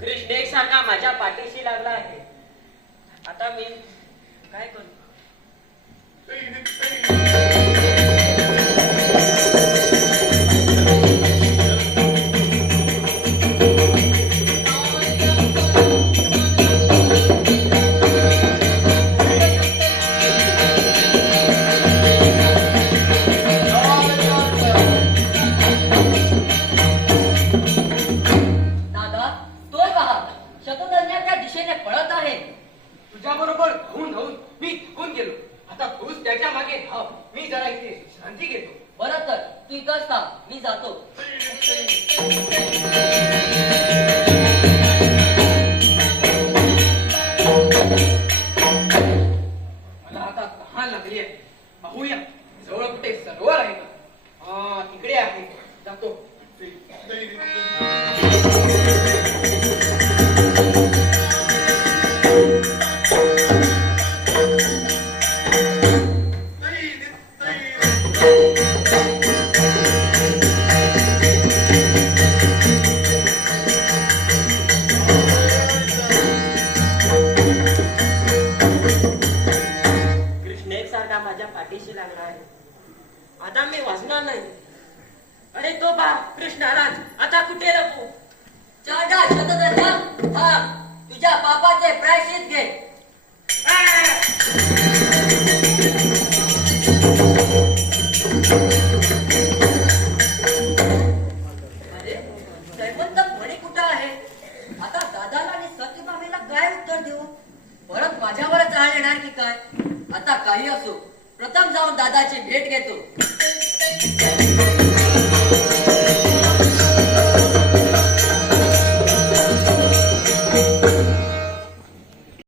कृष्णेक सारखा माझ्या पाठीशी लागला आहे. आता मी काय करू? दादा, तो पहा, शतधन्या त्या दिशेने पळत आहे. तुझ्या बरोबर धावून धावून मी थकून गेलो. आता तूच त्याच्या मागे धाव. मी जरा इथे शांती घेतो. बरं तर तू इथंच थांब, मी जातो. मला आता तहान लागली आहे. पाहूया जवळ कुठे सरोवर आहे का? हा, तिकडे आहे. जातो. कृष्णेक सारखा माझ्या पाठीशी लागला आहे. आता मी वाचणार नाही. अरे तो बा कृष्णाराज, आता कुठे लपू? चाडा शतधन्या, थांब, तुझ्या पापाचे प्रायश्चित घे. अरे, श्रीमंत म्हणे कुठं आहे? आता दादाला आणि सत्यभामेला काय उत्तर देऊ? परत माझ्यावरच जाळ येणार की काय? आता काही असो, प्रथम जाऊन दादाची भेट घेतो.